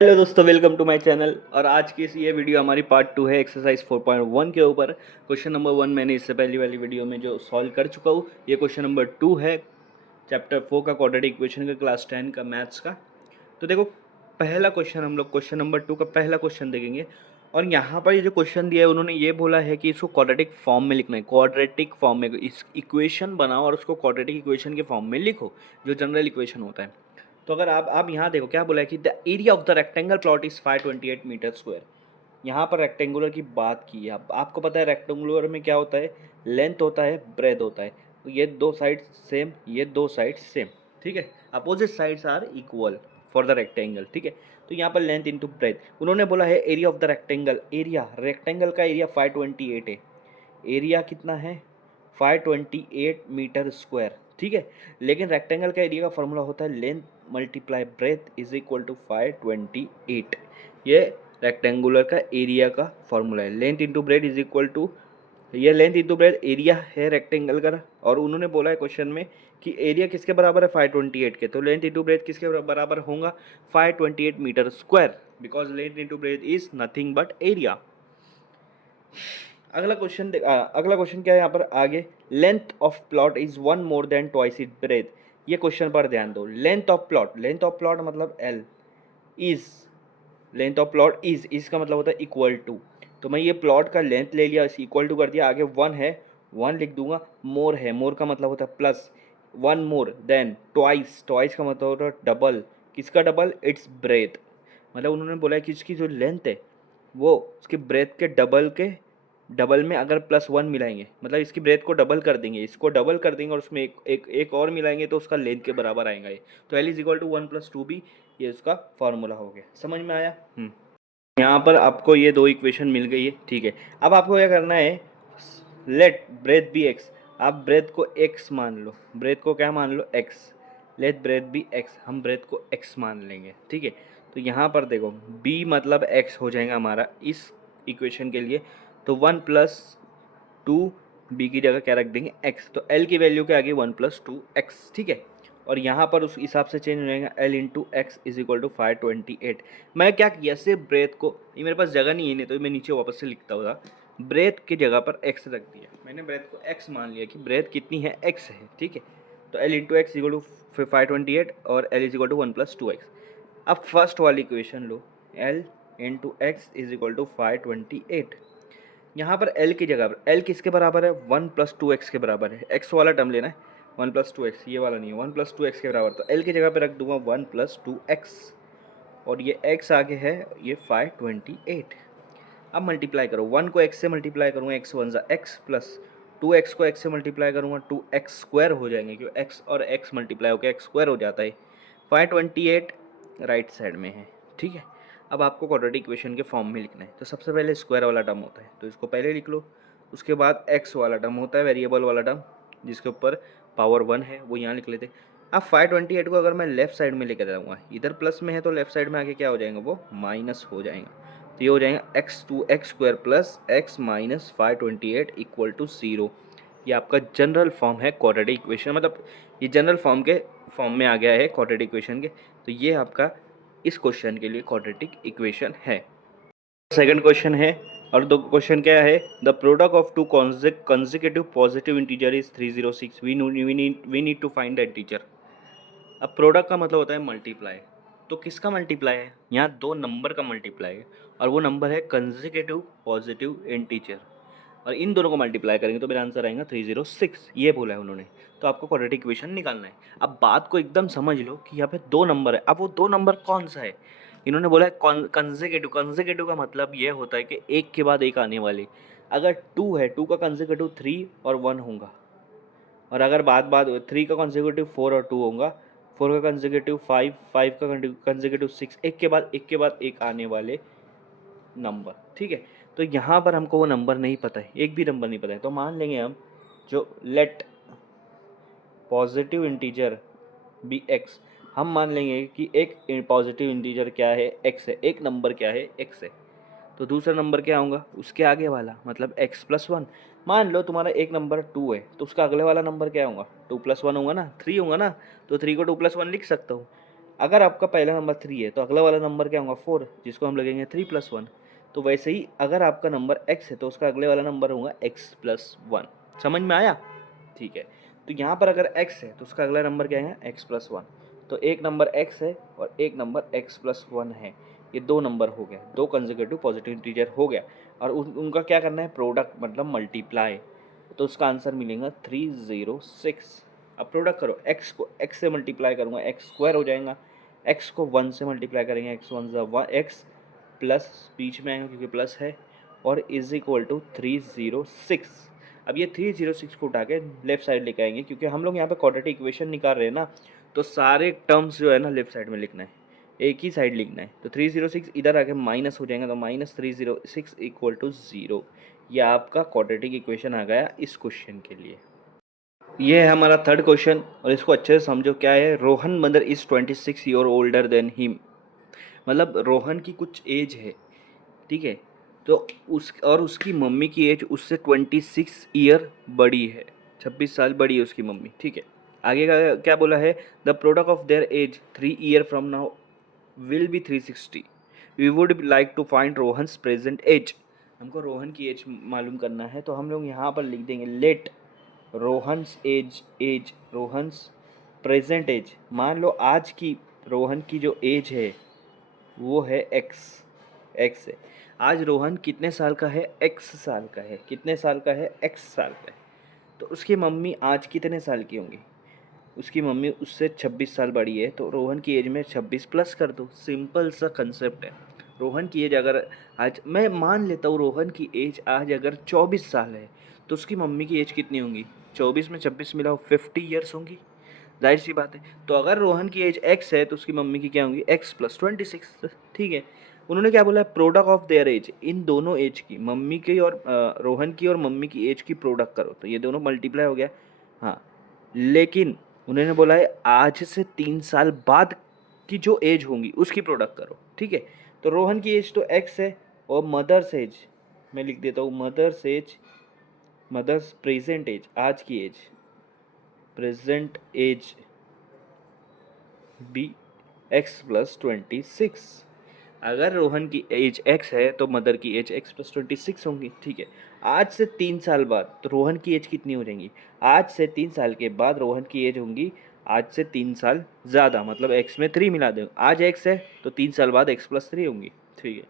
Hello दोस्तों, welcome to my channel. और आज की ये वीडियो हमारी पार्ट 2 है एक्सरसाइज 4.1 के ऊपर। क्वेश्चन नंबर 1 मैंने इससे पहली वाली वीडियो में जो सॉल्व कर चुका हूँ। ये क्वेश्चन नंबर 2 है चैप्टर 4 का, क्वाड्रेटिक इक्वेशन का, क्लास 10 का, मैथ्स का। तो देखो, पहला क्वेश्चन हम लोग क्वेश्चन नंबर 2 का पहला क्वेश्चन देखेंगे। और यहाँ पर ये जो क्वेश्चन दिया है, उन्होंने ये बोला है कि इसको क्वाड्रेटिक फॉर्म में लिखना है। क्वाड्रेटिक फॉर्म में इस इक्वेशन बनाओ और उसको क्वाड्रेटिक इक्वेशन के फॉर्म में लिखो, जो जनरल इक्वेशन होता है। तो अगर आप यहाँ देखो, क्या बोला है कि the area of the rectangle plot is 528 metre square. यहाँ पर रेक्टेंगुलर की बात की है। अब आपको पता है रेक्टेंगुलर में क्या होता है, लेंथ होता है, ब्रेथ होता है। तो ये दो साइड सेम, ये दो साइड सेम, ठीक है। Opposite sides are equal for the rectangle, ठीक है। तो यहाँ पर लेंथ इंटू ब्रेथ उन्होंने बोला है। Area of the rectangle, area rectangle का एरिया 528 है। एरिया कितना है, 528 मीटर स्क्वायर, ठीक है। लेकिन रेक्टेंगल का एरिया का फॉर्मूला होता है length multiply breadth is equal to 528। ये रेक्टेंगुलर का एरिया का फॉर्मूला है। Length into breadth is equal to, ये लेंथ इंटू ब्रेथ एरिया है रेक्टेंगल का। और उन्होंने बोला है क्वेश्चन में कि एरिया किसके बराबर है, 528 के। तो लेंथ इंटू ब्रेथ किसके बराबर होगा, 528 metre square, because length into breadth is nothing but area. अगला क्वेश्चन क्या है यहाँ पर आगे, length of plot is one more than twice it breadth. ये क्वेश्चन पर ध्यान दो। Length of plot, length of plot मतलब L, is, length of plot is का मतलब होता है इक्वल टू। तो मैं ये प्लॉट का लेंथ ले लिया, इस इक्वल टू कर दिया, आगे वन है, वन लिख दूंगा। मोर है, मोर का मतलब होता है plus, one more than twice, twice का मतलब होता है डबल। किसका डबल, इट्स ब्रेथ। मतलब उन्होंने बोला है कि इसकी जो लेंथ है वो उसके ब्रेथ के डबल में अगर प्लस वन मिलाएंगे, मतलब इसकी ब्रेथ को डबल कर देंगे, इसको डबल कर देंगे और उसमें एक और मिलाएंगे तो उसका लेंथ के बराबर आएगा ये। तो L is equal to 1+2b, ये उसका फॉर्मूला हो गया। समझ में आया? यहाँ पर आपको ये दो इक्वेशन मिल गई है, ठीक है। अब आपको क्या करना है, लेट ब्रेथ बी एक्स। आप ब्रेथ को एक्स मान लो, ब्रेथ को क्या मान लो, X. Let breadth be X, हम ब्रेथ को एक्स मान लेंगे, ठीक है। तो यहाँ पर देखो, बी मतलब एक्स हो जाएगा हमारा इस इक्वेशन के लिए। तो 1+2, बी की जगह क्या रख देंगे, एक्स। तो एल की वैल्यू के आगे 1+2x, ठीक है। और यहाँ पर उस हिसाब से चेंज हो जाएगा, L into X is equal to 528। मैं क्या किया, सिर्फ ब्रेथ को, ये मेरे पास जगह नहीं है, नहीं तो मैं नीचे वापस से लिखता होता। ब्रेथ की जगह पर एक्स रख दिया मैंने, ब्रेथ को एक्स मान लिया कि ब्रेथ कितनी है, एक्स है, ठीक है। तो L into X equal to 528 और L is equal to 1+2x। अब फर्स्ट वाली इक्वेशन लो, L into X is equal to 528। यहाँ पर L की जगह पर L किसके बराबर है, 1+2x के बराबर है। x वाला टर्म लेना है, 1+2x, ये वाला नहीं है, 1+2x के बराबर। तो L की जगह पे रख दूंगा 1+2x, और ये x आगे है, ये 528। अब मल्टीप्लाई करो, 1 को x से मल्टीप्लाई करूँगा, x वन ज़ा x, प्लस 2x को x से मल्टीप्लाई करूँगा, 2x स्क्वायर हो जाएंगे, क्योंकि x और x मल्टीप्लाई होकर x स्क्वायर हो जाता है। 528 राइट साइड में है, ठीक है। अब आपको क्वाड्रेटिक इक्वेशन के फॉर्म में लिखना है। तो सबसे पहले स्क्वायर वाला टर्म होता है, तो इसको पहले लिख लो। उसके बाद एक्स वाला टर्म होता है, वेरिएबल वाला टर्म, जिसके ऊपर पावर 1 है, वो यहाँ लिख लेते। अब 528 को अगर मैं लेफ्ट साइड में लेकर जाऊँगा, इधर प्लस में है तो लेफ्ट साइड में आके क्या हो जाएगा, वो माइनस हो जाएगा। तो ये हो जाएगा x2x² plus x minus 528 equal to 0। ये आपका जनरल फॉर्म है क्वाड्रेटिक इक्वेशन, मतलब ये जनरल फॉर्म के फॉर्म में आ गया है क्वाड्रेटिक इक्वेशन के। तो ये आपका इस क्वेश्चन के लिए क्वाड्रेटिक इक्वेशन है। सेकंड क्वेश्चन है, और दो क्वेश्चन क्या है, the product of two consecutive positive integer is 306, we need to find the integer. अब प्रोडक्ट का मतलब होता है मल्टीप्लाई। तो किसका मल्टीप्लाई है, यहाँ दो नंबर का मल्टीप्लाई है, और वो नंबर है कंसेक्यूटिव पॉजिटिव इंटीजर, और इन दोनों को मल्टीप्लाई करेंगे तो मेरा आंसर आएगा 306, ये बोला है उन्होंने। तो आपको क्वाड्रेटिक इक्वेशन निकालना है। अब बात को एकदम समझ लो कि यहाँ पे दो नंबर है। अब वो दो नंबर कौन सा है, इन्होंने बोला है कंसेक्यूटिव। कंसेक्यूटिव का मतलब ये होता है कि एक के बाद एक आने वाले। अगर 2 है, 2 का कंसेक्यूटिव 3 और 1 होगा, और अगर बात 3 का कंसेक्यूटिव 4 और 2 होगा, 4 का कंसेक्यूटिव 5, 5 का कंसेक्यूटिव 6, एक के बाद एक आने वाले नंबर, ठीक है। तो यहाँ पर हमको वो नंबर नहीं पता है, एक भी नंबर नहीं पता है, तो मान लेंगे हम जो let positive integer be X, हम मान लेंगे कि एक पॉजिटिव इंटीजर क्या है, एक्स है, एक नंबर क्या है, एक्स है। तो दूसरा नंबर क्या होगा, उसके आगे वाला, मतलब x+1। मान लो तुम्हारा एक नंबर 2 है, तो उसका अगले वाला नंबर क्या होगा, 2+1 होगा ना, 3 होगा ना। तो 3 को 2+1 लिख सकता हूँ। अगर आपका पहला नंबर 3 है तो अगला वाला नंबर क्या होगा 4, जिसको हम लगेंगे 3+1। तो वैसे ही अगर आपका नंबर x है तो उसका अगले वाला नंबर होगा x+1। समझ में आया? ठीक है। तो यहाँ पर अगर x है तो उसका अगला नंबर क्या है x+1। तो एक नंबर x है और एक नंबर x+1 है, ये दो नंबर हो गए, दो कंसेक्यूटिव पॉजिटिव इंटीजर हो गया। और उनका क्या करना है, प्रोडक्ट मतलब मल्टीप्लाई। तो उसका आंसर मिलेगा 306। अब प्रोडक्ट करो, x को x से मल्टीप्लाई करूँगा x² हो जाएगा, x को 1 से मल्टीप्लाई करेंगे x1 x प्लस बीच में आएगा क्योंकि प्लस है, और इज इक्वल टू 306। अब ये 306 को उठा के लेफ्ट साइड लेके आएंगे, क्योंकि हम लोग यहाँ पे क्वाड्रेटिक इक्वेशन निकाल रहे हैं ना, तो सारे टर्म्स जो है ना लेफ्ट साइड में लिखना है, एक ही साइड लिखना है। तो 306 इधर आके माइनस हो जाएगा, तो -306 इक्वल टू 0। ये आपका क्वाड्रेटिक इक्वेशन आ गया इस क्वेश्चन के लिए। ये है हमारा थर्ड क्वेश्चन, और इसको अच्छे से समझो क्या है। Rohan mother is 26 year older than him. मतलब रोहन की कुछ एज है, ठीक है, तो उसकी मम्मी की एज उससे 26 ईयर बड़ी है, 26 साल बड़ी है उसकी मम्मी, ठीक है। आगे का क्या बोला है, the product of their age 3 year from now will be 360। We would like to find Rohan's present age. हमको रोहन की एज मालूम करना है, तो हम लोग यहाँ पर लिख देंगे let Rohan's age Rohan's present age. मान लो आज की रोहन की जो एज है वो है एक्स है। आज रोहन कितने साल का है, एक्स साल का है। कितने साल का है, एक्स साल का है। तो उसकी मम्मी आज कितने साल की होंगी, उसकी मम्मी उससे 26 साल बड़ी है, तो रोहन की एज में 26 प्लस कर दो। सिंपल सा कंसेप्ट है। रोहन की एज अगर आज, मैं मान लेता हूँ रोहन की एज आज अगर 24 साल है, तो उसकी मम्मी की एज कितनी होंगी, 24 में 26 मिलाओ 50 ईयर्स होंगी। जाहिर सी बात है। तो अगर रोहन की एज एक्स है तो उसकी मम्मी की क्या होंगी, x+26। ठीक है। उन्होंने क्या बोला है, प्रोडक्ट ऑफ देयर एज, इन दोनों एज की, मम्मी की और रोहन की और मम्मी की एज की प्रोडक्ट करो, तो ये दोनों मल्टीप्लाई हो गया। हाँ, लेकिन उन्होंने बोला है आज से 3 साल बाद की जो एज होंगी उसकी प्रोडक्ट करो, ठीक है। तो रोहन की एज तो एक्स है, और मदर्स एज मैं लिख देता हूँ, मदर्स प्रेजेंट एज, आज की as, present as B x+26। अगर रोहन की एज x है तो मदर की एज x+26 होंगी, ठीक है। आज से 3 साल बाद तो रोहन की एज कितनी हो जाएंगी, आज से 3 साल के बाद रोहन की एज होंगी आज से 3 साल ज़्यादा, मतलब x में 3 मिला दो। आज x है तो 3 साल बाद x+3 होंगी, ठीक है।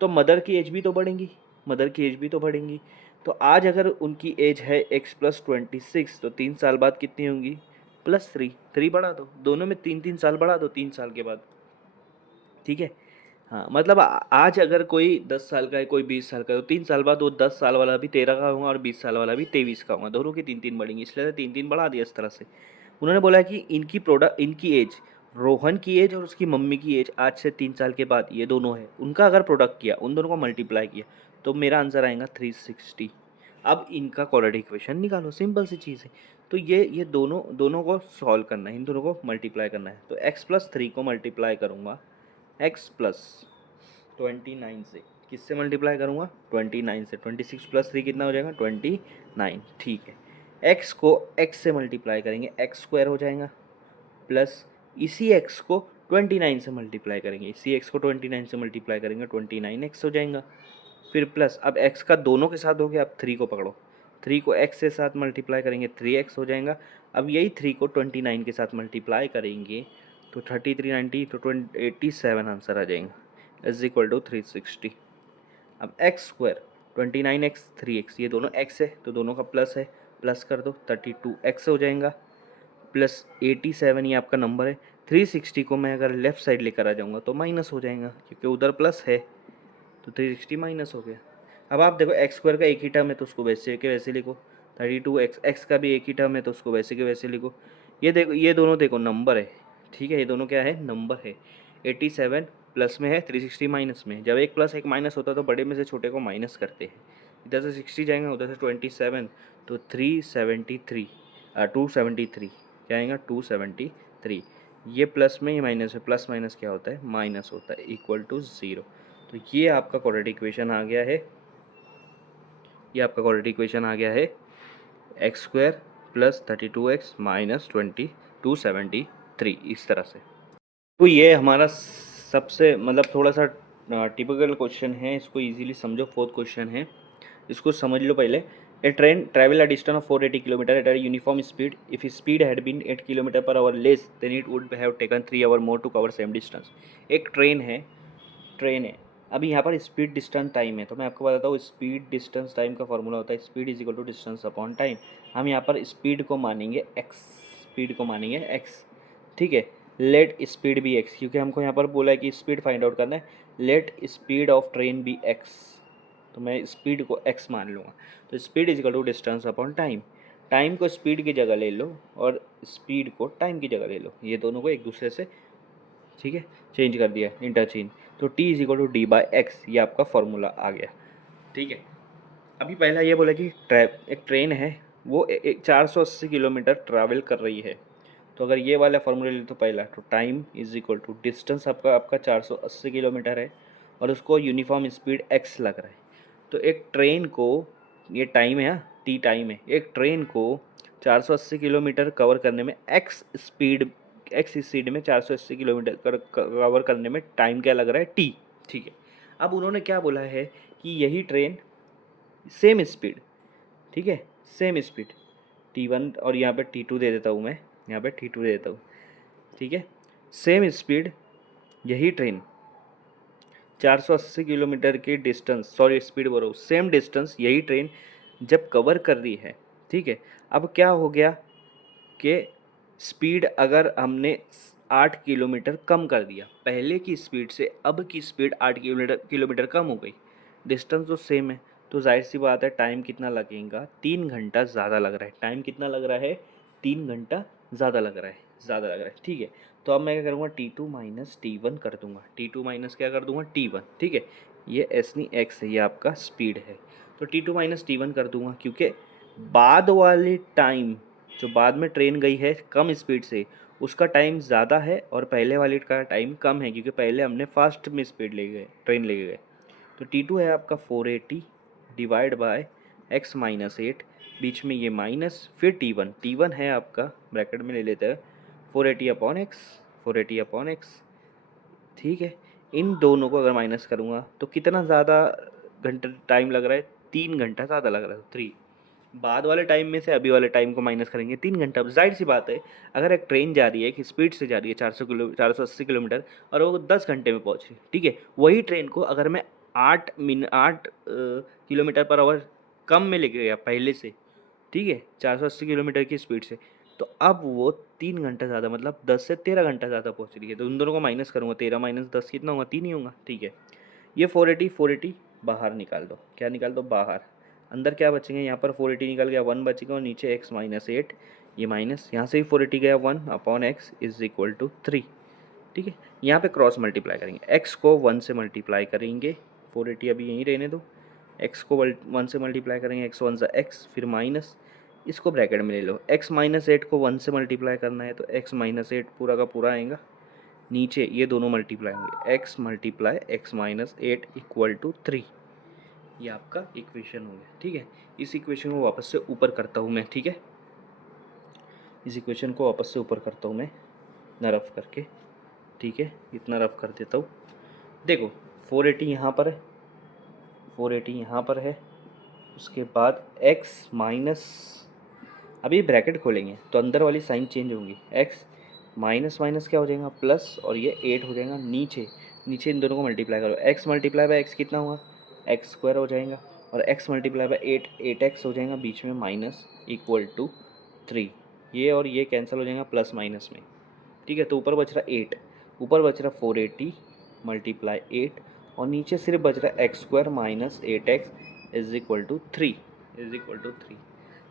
तो मदर की एज भी तो बढ़ेंगी, मदर की एज भी तो बढ़ेंगी। तो आज अगर उनकी एज है x+26, तो 3 साल बाद कितनी होंगी, +3। 3 बढ़ा दो, दोनों में 3 3 साल बढ़ा दो 3 साल के बाद, ठीक है। हाँ, मतलब आज अगर कोई 10 साल का है, कोई 20 साल का है, तो 3 साल बाद वो 10 साल वाला भी 13 का होगा और 20 साल वाला भी 23 का होगा, दोनों की 3 3 बढ़ेंगी, इसलिए 3 3 बढ़ा दिया इस तरह से। उन्होंने बोला कि इनकी एज, रोहन की एज और उसकी मम्मी की एज आज से 3 साल के बाद, ये दोनों है, उनका अगर प्रोडक्ट किया, उन दोनों को मल्टीप्लाई किया, तो मेरा आंसर आएगा 360। अब इनका क्वाड्रेटिक इक्वेशन निकालो, सिंपल सी चीज़ है। तो ये दोनों दोनों को सॉल्व करना है, इन दोनों को मल्टीप्लाई करना है। तो x+3 को मल्टीप्लाई करूँगा x+29 से, किससे मल्टीप्लाई करूँगा, 29 से। 26+3 कितना हो जाएगा, 29, ठीक है। x को x से मल्टीप्लाई करेंगे x² हो जाएगा, प्लस इसी x को 29 से मल्टीप्लाई करेंगे, इसी x को 29 से मल्टीप्लाई करेंगे, 29x हो जाएगा। फिर प्लस, अब x का दोनों के साथ हो गया, अब 3 को पकड़ो, 3 को x के साथ मल्टीप्लाई करेंगे 3x हो जाएगा। अब यही 3 को 29 के साथ मल्टीप्लाई करेंगे तो 33 90 तो 87 आंसर आ जाएगा, इज इक्वल टू 360। अब x² 29x 3x, ये दोनों x है तो दोनों का प्लस है, प्लस कर दो 32x हो जाएगा, प्लस 87 ये आपका नंबर है। 360 को मैं अगर लेफ़्ट साइड लेकर आ जाऊँगा तो माइनस हो जाएगा, क्योंकि उधर प्लस है, तो 360 माइनस हो गया। अब आप देखो x² का एक ही टर्म है तो उसको वैसे के वैसे लिखो, 32x का भी एक ही टर्म है तो उसको वैसे के वैसे लिखो। ये देखो, ये दोनों देखो नंबर है, ठीक है, ये दोनों क्या है, नंबर है। 87 प्लस में है, 360 माइनस में। जब एक प्लस एक माइनस होता है तो बड़े में से छोटे को माइनस करते हैं। इधर से 60 जाएंगे, उधर से 27, तो 373 273 क्या आएगा, 273। ये प्लस में, ये माइनस में, प्लस माइनस क्या होता है, माइनस होता है, इक्वल टू 0। तो ये आपका क्वाड्रेटिक इक्वेशन आ गया है, ये आपका क्वाड्रेटिक इक्वेशन आ गया है x² + 32x - 273, इस तरह से। तो ये हमारा सबसे मतलब थोड़ा सा टिपिकल क्वेश्चन है, इसको इजीली समझो। फोर्थ क्वेश्चन है, इसको समझ लो पहले। A train travel a distance of 480 kilometre at a uniform speed. If speed had been 8 kilometre per hour less than it would have taken 3 hour more to cover same distance. एक train है। अभी यहाँ पर speed distance time है, तो मैं आपको बताता हूँ स्पीड डिस्टेंस टाइम का फॉर्मूला होता है speed is equal to distance upon time. हम यहाँ पर स्पीड को मानेंगे एक्स, स्पीड को मानेंगे एक्स, ठीक है। लेट स्पीड बी एक्स, क्योंकि हमको यहाँ पर बोला है कि स्पीड फाइंड आउट करना है। Let speed of train be X, तो मैं स्पीड को एक्स मान लूँगा। तो speed is equal to distance upon time. Time को स्पीड की जगह ले लो और स्पीड को टाइम की जगह ले लो, ये दोनों को एक दूसरे से, ठीक है, चेंज कर दिया, इंटरचेंज। तो T is equal to D by X, ये आपका फॉर्मूला आ गया, ठीक है। अभी पहला ये बोला कि एक ट्रेन है, वो 480 किलोमीटर ट्रैवल कर रही है। तो अगर ये वाला फॉर्मूला ले तो पहला, तो time is equal to distance आपका आपका 480 किलोमीटर है और उसको यूनिफॉर्म स्पीड एक्स लग रहा है। तो एक ट्रेन को, ये टाइम है, टी टाइम है, एक ट्रेन को 480 किलोमीटर कवर करने में एक्स स्पीड में 480 किलोमीटर कवर करने में टाइम क्या लग रहा है, टी, ठीक है। अब उन्होंने क्या बोला है कि यही ट्रेन सेम स्पीड, ठीक है, सेम स्पीड T1, और यहाँ पे T2 दे देता हूँ मैं, यहाँ पे T2 दे देता हूँ, ठीक है। सेम स्पीड यही ट्रेन 480 किलोमीटर की डिस्टेंस, सॉरी स्पीड बोल रहा हूँ, सेम डिस्टेंस यही ट्रेन जब कवर कर रही है, ठीक है। अब क्या हो गया कि स्पीड अगर हमने 8 किलोमीटर कम कर दिया, पहले की स्पीड से अब की स्पीड 8 किलोमीटर कम हो गई, डिस्टेंस तो सेम है, तो जाहिर सी बात है टाइम कितना लगेगा, 3 घंटा ज़्यादा लग रहा है। टाइम कितना लग रहा है, 3 घंटा ज़्यादा लग रहा है, ज़्यादा लग रहा है, ठीक है। तो अब मैं क्या करूँगा, T2 माइनस T1 कर दूंगा, T2 माइनस क्या कर दूंगा, T1, ठीक है। ये एस नहीं एक्स है, ये आपका स्पीड है। तो T2 माइनस T1 कर दूंगा, क्योंकि बाद वाली टाइम, जो बाद में ट्रेन गई है कम स्पीड से, उसका टाइम ज़्यादा है और पहले वाले का टाइम कम है, क्योंकि पहले हमने फास्ट में स्पीड ले गए, ट्रेन ले गए। तो T2 है आपका 480 डिवाइड बाय एक्स माइनस 8, बीच में ये माइनस, फिर T1 है आपका, ब्रैकेट में ले लेते हैं 480 अपॉन एक्स, 480 अपॉन एक्स, ठीक है। इन दोनों को अगर माइनस करूँगा तो कितना ज़्यादा घंटे टाइम लग रहा है, 3 घंटा ज़्यादा लग रहा है, 3। बाद वाले टाइम में से अभी वाले टाइम को माइनस करेंगे, 3 घंटा। अब जाहिर सी बात है, अगर एक ट्रेन जा रही है कि स्पीड से जा रही है 480 किलोमीटर और वो 10 घंटे में पहुंच रही है, ठीक है, वही ट्रेन को अगर मैं 8 किलोमीटर पर आवर कम में लेके गया पहले से, ठीक है, 480 किलोमीटर की स्पीड से, तो अब वो 3 घंटा ज़्यादा, मतलब 10 से 13 घंटा ज़्यादा पहुंच रही है। तो उन दोनों को माइनस करूँगा, 13 माइनस 10 कितना होगा, 3 ही होगा, ठीक है। ये 480 बाहर निकाल दो, क्या निकाल दो, बाहर। अंदर क्या बचेंगे, यहाँ पर 480 निकल गया, 1 बचेगा और नीचे एक्स माइनस 8, ये माइनस, यहाँ से भी 480 गया, 1 upon X is equal to 3, ठीक है। यहाँ पे क्रॉस मल्टीप्लाई करेंगे, एक्स को 1 से मल्टीप्लाई करेंगे, 480 अभी यहीं रहने दो, एक्स को 1 से मल्टीप्लाई करेंगे, एक्स 1 सा एक्स, फिर माइनस, इसको ब्रैकेट में ले लो, एक्स माइनस 8 को 1 से मल्टीप्लाई करना है तो एक्स माइनस 8 पूरा का पूरा आएगा, नीचे ये दोनों मल्टीप्लाई होंगे, X multiply X minus 8 equal to 3, ये आपका इक्वेशन हो गया, ठीक है। इस इक्वेशन को वापस से ऊपर करता हूँ मैं, ठीक है, इस इक्वेशन को वापस से ऊपर करता हूँ मैं, इतना रफ करके, ठीक है, इतना रफ कर देता हूँ। देखो 480 यहाँ पर है, 480 यहाँ पर है, उसके बाद x माइनस, अभी ब्रैकेट खोलेंगे तो अंदर वाली साइन चेंज होंगी, x माइनस माइनस क्या हो जाएगा, प्लस, और ये 8 हो जाएगा नीचे, नीचे इन दोनों को मल्टीप्लाई करो, x मल्टीप्लाई बाय एक्स कितना हुआ, एक्स स्क्वायर हो जाएगा, और x मल्टीप्लाई बाय 8 8x हो जाएगा, बीच में माइनस इक्वल टू 3, ये और ये कैंसिल हो जाएगा प्लस माइनस में, ठीक है। तो ऊपर बच रहा 8, ऊपर बच रहा 480 मल्टीप्लाई 8, और नीचे सिर्फ बच रहा X square minus 8x is equal to 3, is equal to 3।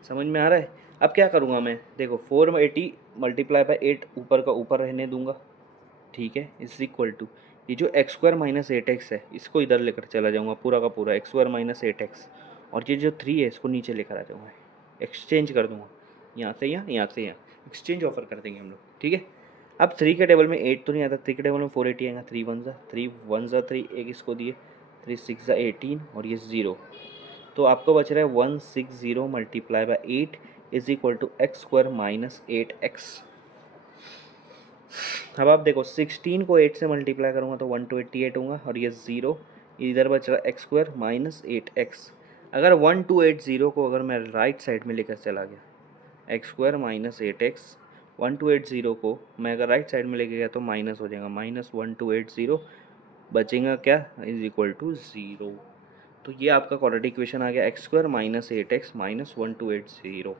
समझ में आ रहा है। अब क्या करूँगा मैं, देखो 480 मल्टीप्लाई बाई 8 ऊपर का ऊपर रहने दूंगा, ठीक है, इज इक्वल टू, ये जो एक्स स्क्वायर माइनस 8x है इसको इधर लेकर चला जाऊँगा, पूरा का पूरा एक्स स्क्वायर माइनस 8x, और ये जो 3 है इसको नीचे लेकर आ जाऊँगा, एक्सचेंज कर दूँगा, यहाँ से यहाँ, यहाँ से यहाँ, एक्सचेंज ऑफर कर देंगे हम लोग, ठीक है। अब 3 के टेबल में 8 तो नहीं आता, 3 के टेबल में 480 आएगा, 3 एक इसको दिए, 3 6 18 और ये 0, तो आपको बच रहा है 160 multiply by 8 is equal to X square minus 8x। अब आप देखो 16 को 8 से मल्टीप्लाई करूँगा तो 128 होगा और ये 0 इधर बच रहा एक्स स्क्वायर माइनस 8x। अगर 1280 को अगर मैं राइट साइड में लेकर चला गया एक्स स्क्वायर माइनस 8x, 1280 को मैं अगर राइट साइड में लेके गया तो माइनस हो जाएगा, -1280 बचेगा क्या इज इक्वल टू 0। तो ये आपका क्वाड्रेटिक इक्वेशन आ गया x square minus 8x minus 1280।